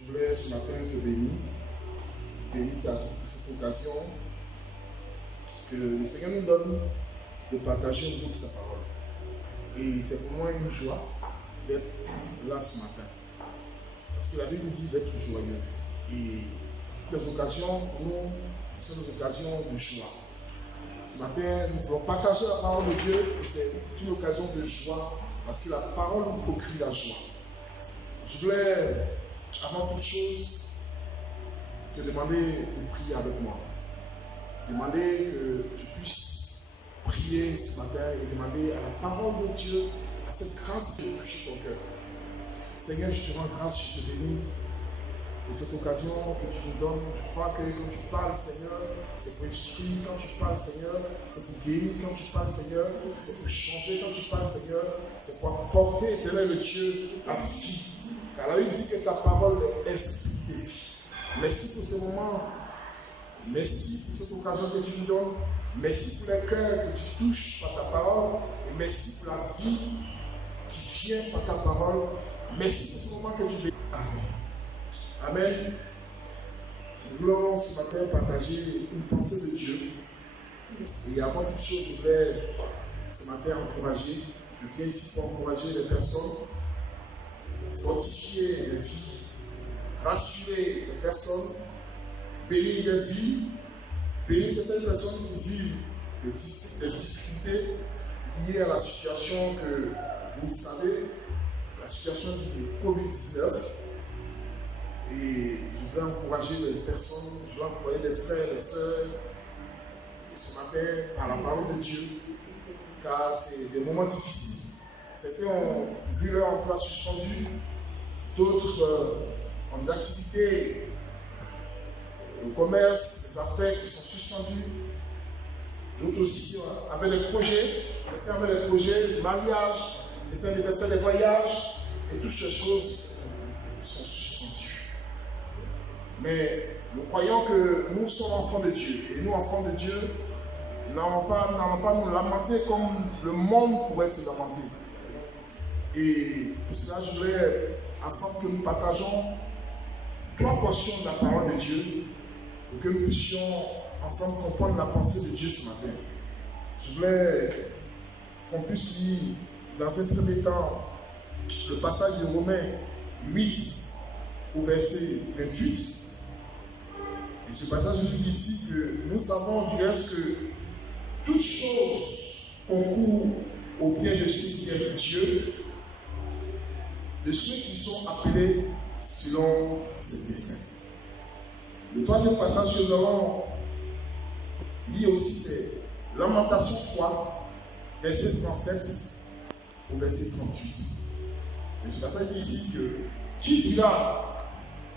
Je voulais ce matin te bénir ta vie pour cette occasion que le Seigneur nous donne de partager un peu de sa parole. Et c'est pour moi une joie d'être là ce matin. Parce que la Bible dit d'être joyeux. Et les occasions, pour nous, ce sont des occasions de joie. Ce matin, nous voulons partager la parole de Dieu et c'est une occasion de joie parce que la parole nous procure la joie. Je voulais, avant toute chose, te demander de prier avec moi. Demander que tu puisses prier ce matin et demander à la parole de Dieu, à cette grâce de toucher ton cœur. Seigneur, je te rends grâce, je te bénis pour cette occasion que tu nous donnes. Je crois que quand tu parles, Seigneur, c'est pour instruire. Quand tu parles, Seigneur, c'est pour guérir. Quand tu parles, Seigneur, c'est pour changer. Quand tu parles, Seigneur, c'est pour apporter, éternel Dieu, ta vie. Car la Bible dit que ta parole est esprit et vie. Merci pour ce moment. Merci pour cette occasion que tu nous donnes. Merci pour les cœurs que tu touches par ta parole. Et merci pour la vie qui vient par ta parole. Merci pour ce moment que tu bénis. Amen. Amen. Nous voulons ce matin partager une pensée de Dieu. Et avant toute chose, je voulais ce matin encourager. Je viens ici pour encourager les personnes, fortifier les vies, rassurer les personnes, bénir les vies, bénir certaines personnes qui vivent des difficultés liées à la situation que vous savez, la situation du Covid-19. Et je veux encourager les personnes, je veux encourager les frères et les sœurs, et ce matin, par la parole de Dieu, car c'est des moments difficiles. Certains ont vu leur emploi suspendu, d'autres ont des activités, le commerce, les affaires qui sont suspendues, d'autres aussi avaient des projets, certains avaient des projets de mariage, certains devaient faire des voyages, et toutes ces choses sont suspendues. Mais nous croyons que nous sommes enfants de Dieu, et nous, enfants de Dieu, n'allons pas nous lamenter comme le monde pourrait se lamenter. Et pour cela, je voudrais ensemble que nous partageons 3 portions de la parole de Dieu pour que nous puissions ensemble comprendre la pensée de Dieu ce matin. Je voulais qu'on puisse lire dans un premier temps le passage de Romains 8 au verset 28. Et ce passage nous dit ici que nous savons du reste que toutes choses concourent au bien de ceux qui aiment Dieu, de ceux qui sont appelés selon ses desseins. Le troisième passage que nous allons lire aussi, c'est Lamentation 3, verset 37 au verset 38. Et ce passage dit ici que qui dira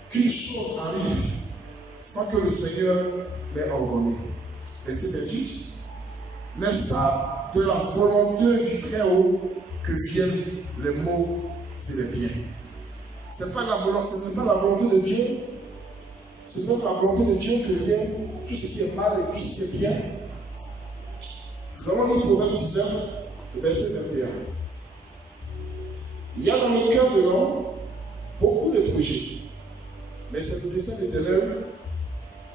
qu'une chose arrive sans que le Seigneur l'ait ordonné. Verset 28. N'est-ce pas de la volonté du Très-Haut que viennent les maux et les biens? Ce n'est pas la volonté de Dieu. C'est donc la volonté de Dieu que vient tout ce qui est mal et tout ce qui est bien. Nous allons lire Proverbe 19, verset 21. Il y a dans le cœur de l'homme beaucoup de projets, mais c'est le dessein de l'Éternel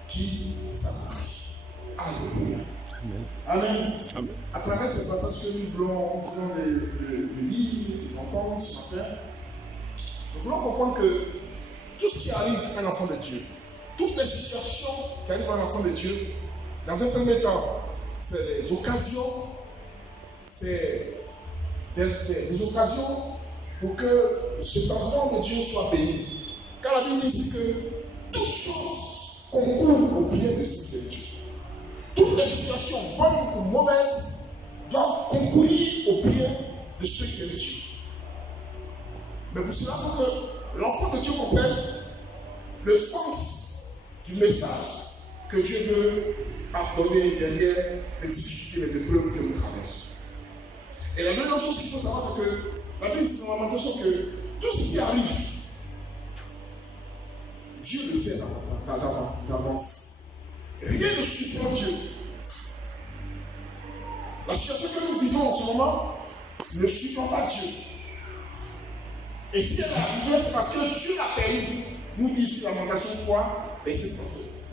qui s'accomplit. Alléluia. Amen. Amen. Amen. À travers ce passage que nous voulons le lire, d'entendre ce matin, nous voulons comprendre que tout ce qui arrive à un enfant de Dieu, toutes les situations qui arrivent à un enfant de Dieu, dans un premier temps, c'est des occasions, c'est des occasions pour que cet enfant de Dieu soit béni. Car la Bible dit ici que toutes choses concourent au bien de ceux de Dieu. Toutes les situations, bonnes ou mauvaises, doivent concourir au bien de ceux qui aiment Dieu. Mais pour cela, pour que l'enfant de Dieu comprenne le sens du message que Dieu veut pardonner derrière les difficultés, les épreuves que nous traversons. Et la deuxième chose qu'il faut savoir, c'est que la Bible dit dans la Lamentation que tout ce qui arrive, Dieu le sait d'avance. Rien ne surprend Dieu. La situation que nous vivons en ce moment ne surprend pas Dieu. Et si elle est arrivée, c'est parce que Dieu l'a permis. nous dit ici Lamentation 3, verset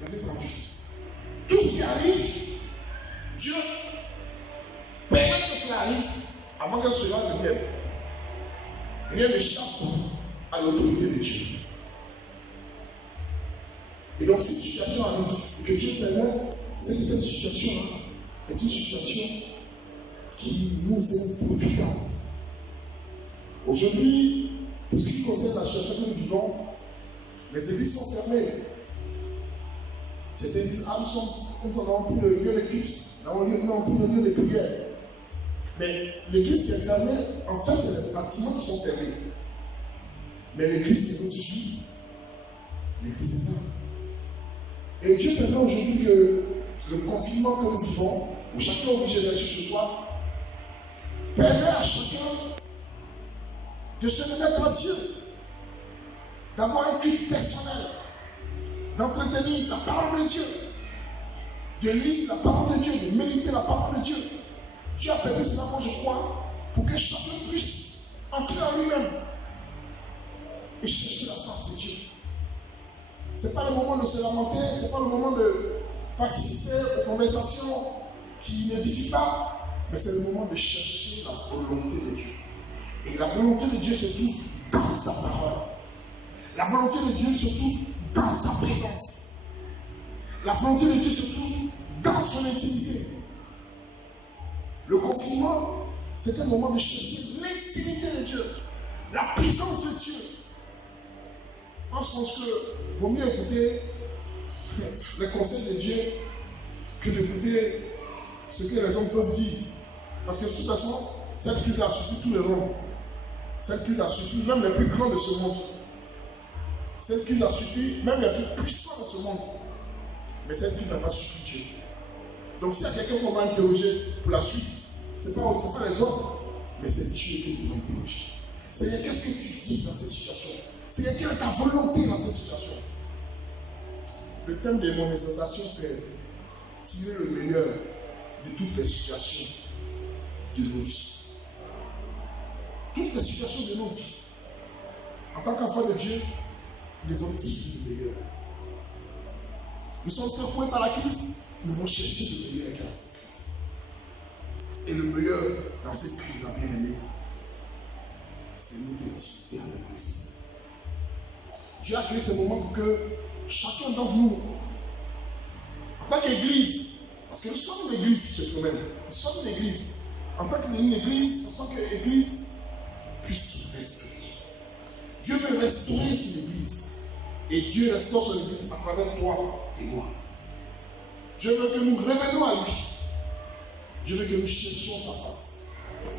38. Tout ce qui arrive, Dieu permet que cela arrive avant que cela ne vienne. Rien n'échappe à l'autorité de Dieu. Et donc, cette situation arrive, que Dieu permet, c'est que cette situation-là est une situation qui nous est profitable. Aujourd'hui, pour ce qui concerne la situation que nous vivons, les églises sont fermées. Certains disent, nous n'avons plus le lieu de culte, nous n'avons plus le lieu de prière. Mais l'église qui est fermée, en fait, c'est les bâtiments qui sont fermés. Mais l'église, c'est notre vie. L'église est là. Et Dieu permet aujourd'hui que le confinement que nous vivons, où chacun est obligé d'être chez soi, permet à chacun de se remettre en Dieu, d'avoir un culte personnel, d'entretenir la parole de Dieu, de lire la parole de Dieu, de méditer la parole de Dieu. Dieu a permis cela, moi je crois, pour que chacun puisse entrer en lui-même et chercher la face de Dieu. Ce n'est pas le moment de se lamenter, ce n'est pas le moment de participer aux conversations qui n'édifient pas, mais c'est le moment de chercher la volonté de Dieu. Et la volonté de Dieu se trouve dans sa parole. La volonté de Dieu se trouve dans sa présence. La volonté de Dieu se trouve dans son intimité. Le confinement, c'est un moment de chercher l'intimité de Dieu, la présence de Dieu. Moi, je pense qu'il vaut mieux écouter les conseils de Dieu que d'écouter ce que les hommes peuvent dire. Parce que de toute façon, cette crise a surpris tous les hommes. Cette crise a surpris même les plus grands de ce monde. Cette crise a surpris même les plus puissants de ce monde. Mais cette crise n'a pas surpris Dieu. Donc s'il y a quelqu'un qu'on va interroger pour la suite, ce n'est pas les hommes, mais c'est Dieu qui nous interroge. Seigneur, qu'est-ce que tu dis dans cette situation? Seigneur, quelle est ta volonté dans cette situation? Le thème de mon exhortation, c'est tirer le meilleur de toutes les situations de nos vies. Toutes les situations de nos vies. En tant qu'enfant de Dieu, nous devons tirer le meilleur. Nous sommes secoués par la crise, nous devons chercher le meilleur dans cette crise. Et le meilleur dans cette crise, bien aimé, c'est nous d'intimité avec lui. Dieu a créé ce moment pour que chacun d'entre nous, en tant qu'église, parce que nous sommes une église qui se promène, nous sommes une église, en tant qu'église, puisse restaurer. Dieu veut restaurer son église. Et Dieu restaure son église à travers toi et moi. Je veux que nous revenons à lui. Je veux que nous cherchions sa face.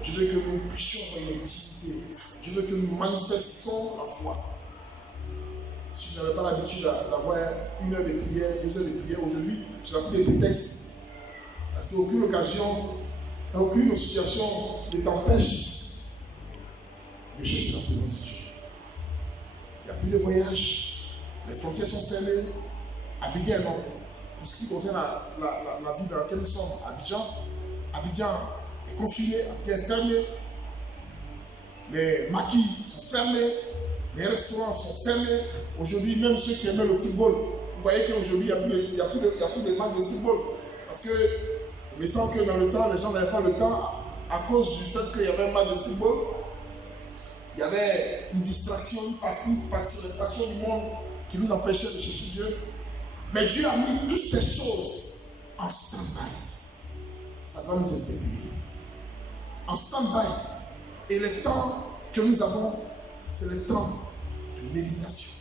Je veux que nous puissions avoir une intimité. Je veux que nous manifestons la foi. Si je n'avais pas l'habitude d'avoir 1 heure de prière, 2 heures de prière aujourd'hui, je n'ai pris des prétextes. Parce qu'aucune occasion, aucune situation ne t'empêche de chercher la présence de Dieu. Il n'y a plus de voyage. Les frontières sont fermées. Abidjan, non. Pour ce qui concerne la ville dans laquelle nous sommes, Abidjan est confiné, Abidjan est fermé. Les maquis sont fermés. Les restaurants sont fermés. Aujourd'hui, même ceux qui aimaient le football, vous voyez qu'aujourd'hui, il n'y a plus de matchs de football. Parce que, il me semble que dans le temps, les gens n'avaient pas le temps à cause du fait qu'il y avait un match de football. Il y avait une distraction, une passion du monde qui nous empêchait de chercher Dieu. Mais Dieu a mis toutes ces choses en stand-by. Ça doit nous interpeller. En stand-by. Et le temps que nous avons, c'est le temps de méditation.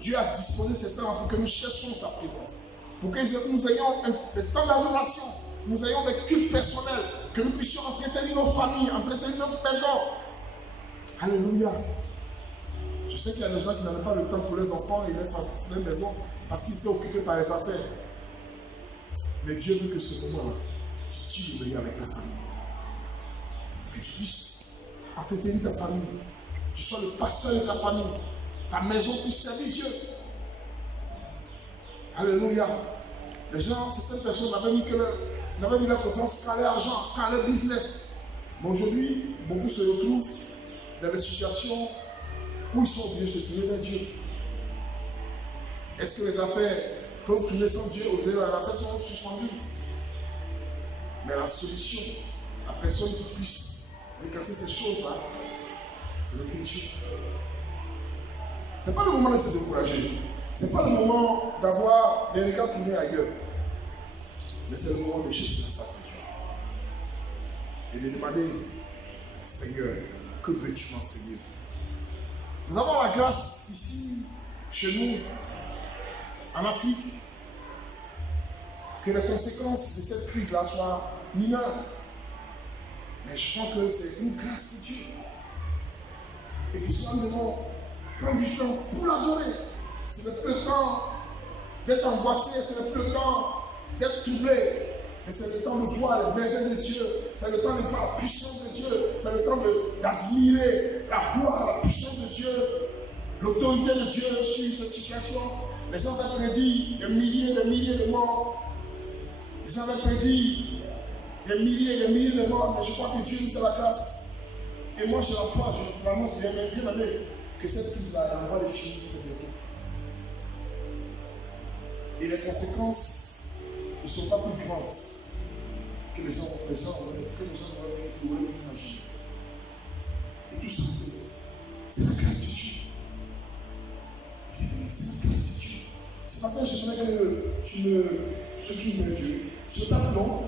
Dieu a disposé ce temps pour que nous cherchions sa présence. Pour que nous ayons un temps d'adoration. Nous ayons des cultes personnels. Que nous puissions entretenir nos familles, entretenir notre maison. Alléluia. Je sais qu'il y a des gens qui n'avaient pas le temps pour les enfants et les maisons parce qu'ils étaient occupés par les affaires. Mais Dieu veut que ce moment-là, tu tires le meilleur avec ta famille. Que tu puisses entretenir ta famille. Tu sois le pasteur de ta famille. Ta maison puisse servir Dieu. Alléluia. Les gens, certaines personnes n'avaient mis leur confiance qu'à leur argent, qu'à leur business. Mais aujourd'hui, beaucoup se retrouvent dans des situations où ils sont obligés de se tourner vers Dieu. Est-ce que les affaires peuvent tourner sans Dieu? Les affaires sont suspendues. Mais la solution, la personne qui puisse recasser ces choses-là, c'est l'écriture. Ce n'est pas le moment de se décourager. Ce n'est pas le moment d'avoir des regards tournés ailleurs. Mais c'est le moment de chercher la face de Dieu. Et de demander, Seigneur, que veux-tu m'enseigner? Nous avons la grâce ici, chez nous, en Afrique, que les conséquences de cette crise-là soient mineures. Mais je crois que c'est une grâce de Dieu. Et que cela nous devons prendre du temps pour l'adorer. Ce n'est plus le temps d'être angoissé, ce n'est plus le temps d'être troublé. Mais c'est le temps de voir les merveilles de Dieu. C'est le temps de voir la puissance de Dieu. C'est le temps d'admirer la gloire, la puissance de Dieu, l'autorité de Dieu sur cette situation. Les gens avaient prédit des milliers et des milliers de morts. Les gens avaient prédit des milliers et des milliers de morts. Mais je crois que Dieu nous fait la grâce. Et moi, j'ai la foi, je l'annonce bien aimé, que cette crise-là, elle va les finir très bientôt. Et les conséquences ne sont pas plus grandes que les gens auraient pu imaginer. Et tout ça, c'est la grâce de Dieu. C'est la grâce de Dieu. Ce matin, j'aimerais que tu me tournes vers Dieu. Je n'ai pas de long.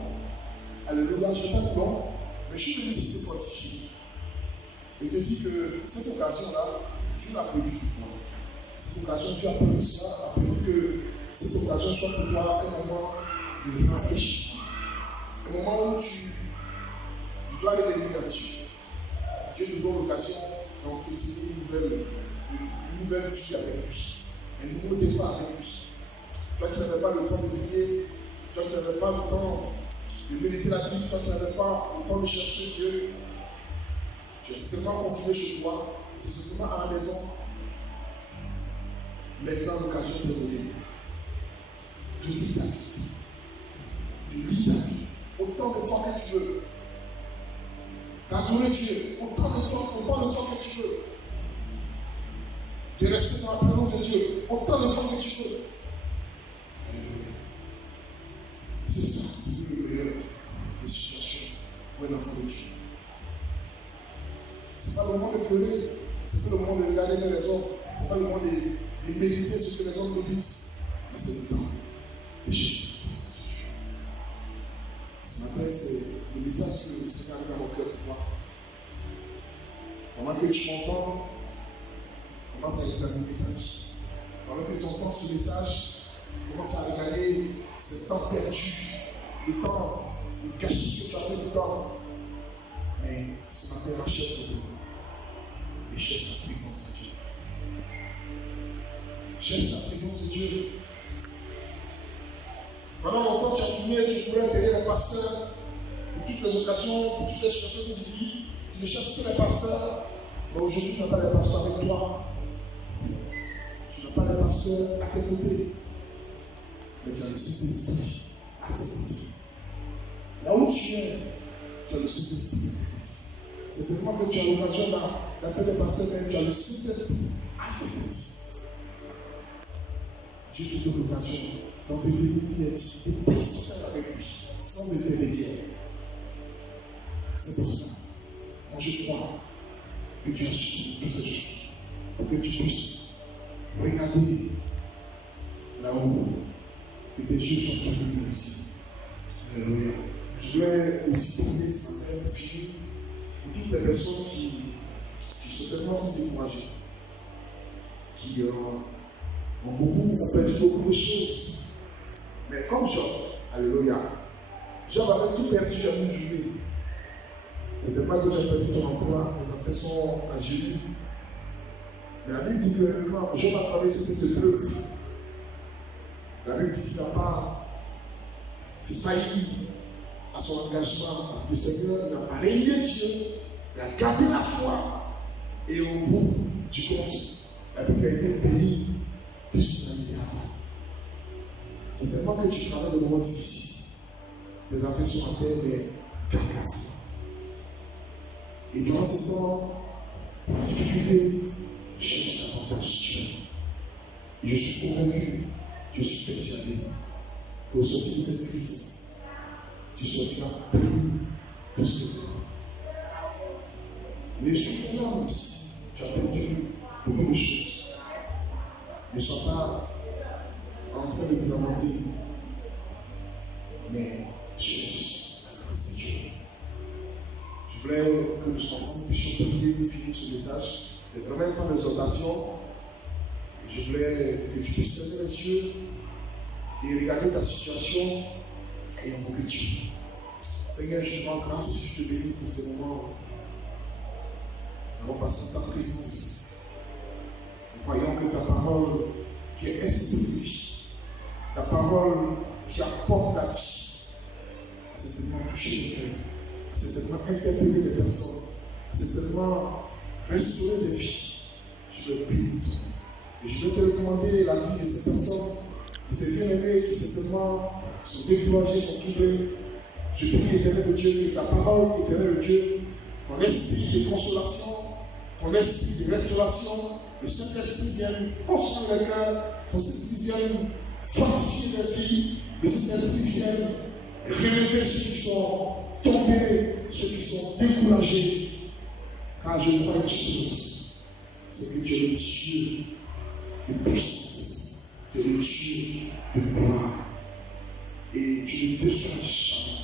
Alléluia, je n'ai pas de long. Mais je suis venu ici te fortifier. Et te dis que cette occasion-là, Dieu l'a prévu pour toi. Cette occasion, Dieu a prévu cela, a prévu que cette occasion soit pour toi un moment de rafraîchissement. Un moment où tu dois aller vers Dieu. Dieu te donne l'occasion d'entretenir une nouvelle vie avec lui. Un nouveau départ avec lui. Toi qui n'avais pas le temps de prier, toi qui n'avais pas le temps de méditer la Bible, toi qui n'avais pas le temps de chercher Dieu, tu es simplement confiné chez toi, tu es simplement à la maison. Maintenant, l'occasion de donner. De vivre ta vie. De vivre ta vie. Autant de fois que tu veux. D'adorer Dieu. Autant de fois que tu veux. De rester dans la présence de Dieu. Autant de fois que tu veux. Alléluia. C'est ça, c'est le meilleur des situations pour un enfant de Dieu. Ce n'est pas le moment de pleurer, ce n'est pas le moment de regarder les hommes, ce n'est pas le moment de méditer sur ce que les hommes nous disent, mais c'est le temps de chercher. Ce matin, c'est le message que le Seigneur a mis dans mon cœur pour toi. Pendant que tu m'entends, commence à examiner ta vie. Pendant que tu entends ce message, commence à regarder ce temps perdu, le temps, le gâchis que tu as fait du temps. Mais ce matin, rachète ton temps. Et cherche la présence de Dieu. Cherche la présence de Dieu. Pendant longtemps, tu as tourné, tu pourrais derrière les pasteurs pour toutes les occasions, pour toutes les situations de vie. Tu ne cherches que les pasteurs. Mais aujourd'hui, tu n'as pas les pasteurs avec toi. Tu n'as pas les pasteurs à tes côtés. Mais tu as le Saint-Esprit à tes côtés. Là où tu es, tu as le Saint-Esprit à tes côtés. C'est seulement que tu as l'occasion d'appeler les pasteurs, mais tu as le Saint-Esprit à tes côtés. Dieu te donne l'occasion d'entretenir une intimité personnelle avec lui, sans intermédiaire. C'est pour ça. Moi, je crois que tu as su toutes ces choses pour que tu puisses regarder là-haut, que tes yeux sont tournés vers ici. Alléluia. Je voulais aussi prier ce matin pour finir pour toutes les personnes qui sont tellement découragées, qui ont perdu beaucoup de choses. Mais comme Job, alléluia, Job avait tout perdu en une journée. C'était pas que tu as perdu ton emploi, les affaires sont à gérer. Mais la Bible dit que quand Job a traversé cette épreuve, la Bible dit qu'il n'a pas failli à son engagement. Le Seigneur n'a pas régné Dieu, il a gardé la foi. Et au bout du compte, la Bible a été bénie plus qu'il n'avait avant. C'est vraiment que tu travailles de moments difficiles. Les affaires sont en terre, mais garde la foi. Et durant ce temps, la difficulté, cherche davantage Dieu. Et je suis convaincu, je suis persuadé qu'au sortir de cette crise, tu sortiras béni de ce que mais surtout, si tu as perdu beaucoup de choses, ne sois pas en train de te lamenter, mais cherche la grâce de Dieu. Je voulais que nous ensemble puissions prier et finir ce message. C'est vraiment pas une exhortation. Je voulais que tu puisses fermer les yeux et regarder ta situation et invoquer Dieu. Seigneur, je te rends grâce, je te bénis pour ces moments. Nous allons passer ta présence. Nous croyons que ta parole qui est esprit de vie, ta parole qui apporte la vie, c'est tellement touché le cœur, c'est tellement interpellé les personnes, c'est tellement restaurer des vies. Je veux bénir tout. Et je veux te recommander la vie de ces personnes, de ces bien-aimés qui certainement sont découragés, sont troublés. Je prie, éternel de Dieu, que ta parole, éternel de Dieu, ton esprit de consolation, ton esprit de restauration, le Saint-Esprit vienne consoler les cœurs, ton Saint-Esprit vienne fortifier les vies, le Saint-Esprit vienne relever ceux qui sont tombés, ceux qui sont découragés. Car je crois une chose, c'est que tu es le Dieu de puissance, tu es le Dieu de gloire, et tu ne déçois jamais.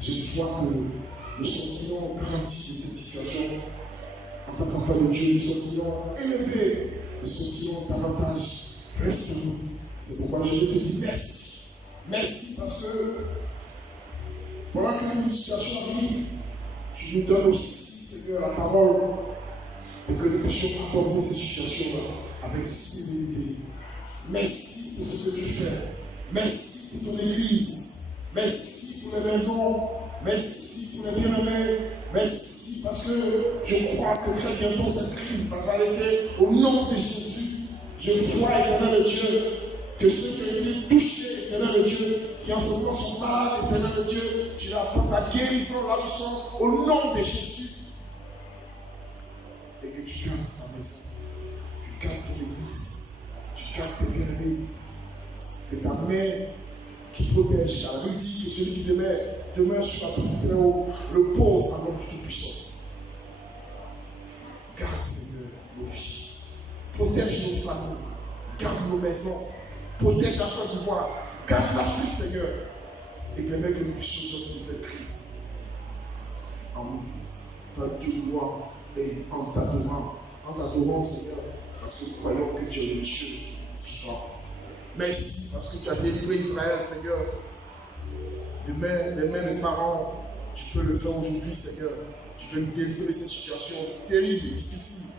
Je vois que le sentiment grandit de cette situation. En tant qu'enfant de Dieu, le sentiment élevé, le sentiment davantage reste en nous. C'est pourquoi je veux te dire merci. Merci parce que pendant qu'une situation arrive, tu nous donnes aussi, Seigneur, la parole et que nous puissions aborder cette situation-là avec sérénité. Merci pour ce que tu fais. Merci pour ton Église. Merci pour les maisons. Merci pour les bien-aimés. Merci parce que je crois que très bientôt cette crise va s'arrêter au nom de Jésus. Je crois, éternel de Dieu, que ceux qui ont été touchés, éternel de Dieu, qui en ce moment sont malades, éternel de Dieu, tu apportes la guérison, la leçon au nom de Jésus. Et que tu gardes ta maison, tu gardes ton église, tu gardes tes bien-aimés, que ta main qui protège, car la Bible dit que celui qui demeure sur la tour très haut repose à l'homme du Tout-Puissant. Garde, Seigneur, nos vies, protège nos familles, garde nos maisons, protège la Côte d'Ivoire, garde l'Afrique, Seigneur, et permets que nous puissions sortir de cette crise en ta gloire et en t'adorant, Seigneur, parce que nous croyons que tu es le Dieu vivant. Merci parce que tu as délivré Israël, Seigneur. Les mains de Pharaon, tu peux le faire aujourd'hui, Seigneur. Tu peux nous délivrer de cette situation terrible, difficile,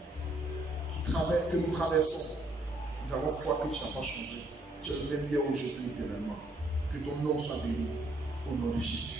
que nous traversons. Nous avons foi que tu n'as pas changé. Tu es le même hier, aujourd'hui, éternellement. Que ton nom soit béni au nom de Jésus.